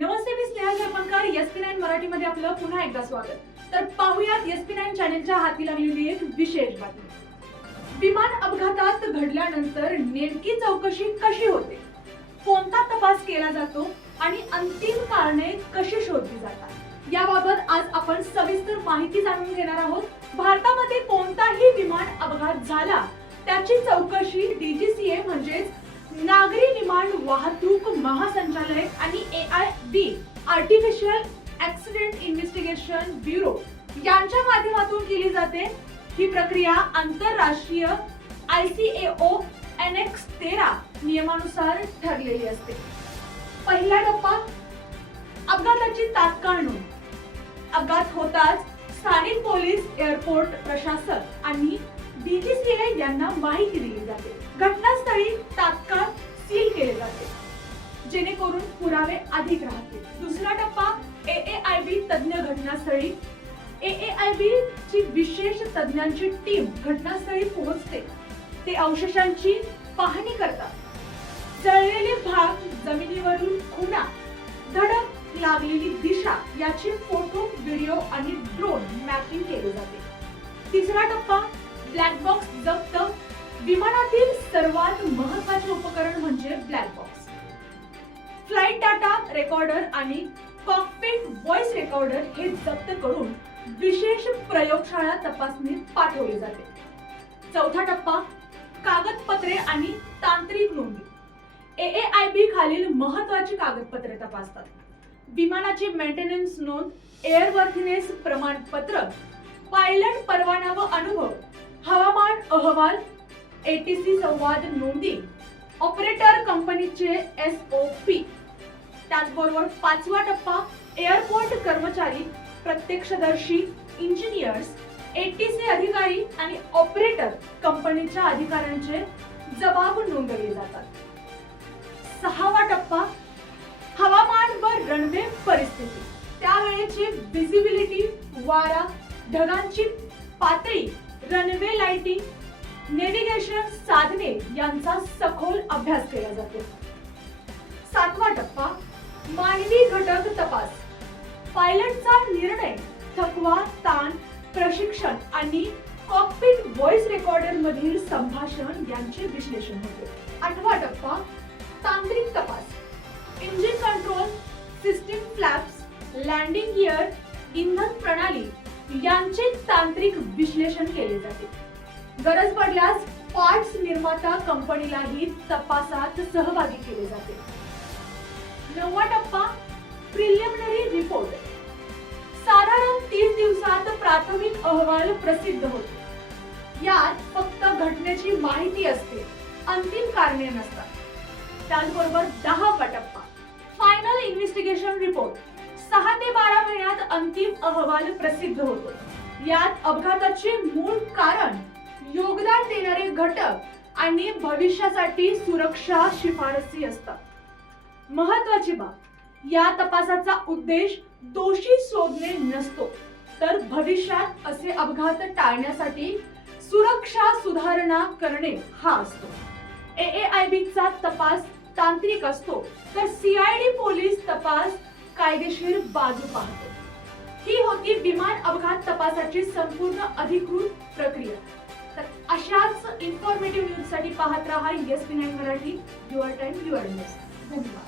नमस्ते, मी Sneha जरमनकर. SP9 मराठीमध्ये आपलं पुन्हा एकदा स्वागत. तर पाहूयात SP9 चॅनलच्या हाती लागलेली एक विशेष बातमी. विमान अपघातात घडल्यानंतर नेमकी चौकशी कशी होते, कोणता तपास केला जातो आणि अंतिम कारणे कशी शोधली जातात याबाबत आज आपण सविस्तर माहिती जाणून घेणार आहोत. भारतामध्ये कोणताही विमान अपघात झाला त्याची चौकशी DGCA म्हणजेच नागरी विमान वाहतूक महासंचालय आणि AIB artificial accident investigation bureau यांच्या माध्यमातून केली जाते. ही प्रक्रिया आंतरराष्ट्रीय ICAO NX 13 नियमानुसार ठरलेली असते. पहिला टप्पा, अपघाताची तात्काळ नोंद. अपघात होताच स्थानिक पोलीस, एअरपोर्ट प्रशासक आणि DGCA यांना माहिती दिली जाते. घटनास्थळी तात्काळ सील केले जाते जेणेकरून पुरावे अधिक राहतील. दुसरा टप्पा, AAIB तज्ञ घटनास्थळी. AAIB ची विशेष तज्ञांची टीम घटनास्थळी पोहोचते. ते अवशेषांची पाहणी करतात. जळलेले भाग, जमिनीवरील खुणा, धडक लागलेली दिशा याची फोटो, व्हिडिओ आणि ड्रोन मॅपिंग केले जाते. तिसरा टप्पा, ब्लॅक बॉक्स जप्त. विमानातील सर्वात महत्त्वाचे उपकरण म्हणजे black box. Flight data recorder आणि कॉकपिट व्हॉइस रेकॉर्डर हे जप्त करून विशेष प्रयोगशाळा तपासणीत पाठवले जाते. चौथा टप्पा, कागदपत्रे आणि तांत्रिक नोंदी. AAIB खालील महत्त्वाची कागदपत्रे तपासतात. विमानाची मेंटेनन्स नोंद, एअरवर्थनेस प्रमाणपत्र, पायलट परवाना व अनुभव, हवामान अहवाल, ATC संवाद नोंदी, ऑपरेटर कंपनीचे SOP. त्याचबरोबर पाचवा टप्पा, एअरपोर्ट कर्मचारी, प्रत्यक्षदर्शी, इंजिनियर्स, ATC अधिकारी आणि ऑपरेटर कंपनीच्या अधिकाऱ्यांचे जबाब नोंदवले जातात. सहावा टप्पा, हवामान व रनवे परिस्थिती. त्यावेळेची विजिबिलिटी, वारा, ढगांची पातळी, रनवे लाइटिंग, नेव्हिगेशन साधने यांचा सखोल अभ्यास केला जातो. सातवा टप्पा, मानवी घटक तपास. पायलटचा निर्णय, थकवा, ताण, प्रशिक्षण आणि कॉकपिट व्हॉइस रेकॉर्डर मधील संभाषण यांचे विश्लेषण होते. आठवा टप्पा, तांत्रिक तपास. Engine control system, flaps, landing gear, इंधन प्रणाली यांचे तांत्रिक विश्लेषण केले जाते. गरज पडल्यास पार्ट्स निर्माता कंपनीलाही तपासात सहभागी केले जाते. नववा टप्पा, प्रिलिमिनरी रिपोर्ट. साधारण 30 दिवसात प्राथमिक अहवाल प्रसिद्ध होतो. यात फक्त घटनेची माहिती असते, अंतिम कारणे नसतात. त्याचबरोबर 10वा टप्पा, फायनल इन्व्हेस्टिगेशन रिपोर्ट. 6 ते 12 महिन्यात अंतिम अहवाल प्रसिद्ध होतो. यात अपघाताचे मूळ कारण, योगदान देणारे घटक आणि भविष्यासाठी सुरक्षा शिफारसी असतात. महत्त्वाची बाब, या तपासाचा उद्देश दोषी शोधणे नसतो, तर भविष्यात असे अपघात टाळण्यासाठी सुरक्षा सुधारणा करणे हा असतो. AAIB चा तपास तांत्रिक असतो, तर CID पोलीस तपास कायदेशीर बाजू पाहतो. ही होती विमान अपघात तपासाची संपूर्ण अधिकृत प्रक्रिया. तर अशाच इन्फॉर्मेटिव्ह न्यूज साठी पाहत रहा SP9 Marathi. Your time, your news. धन्यवाद.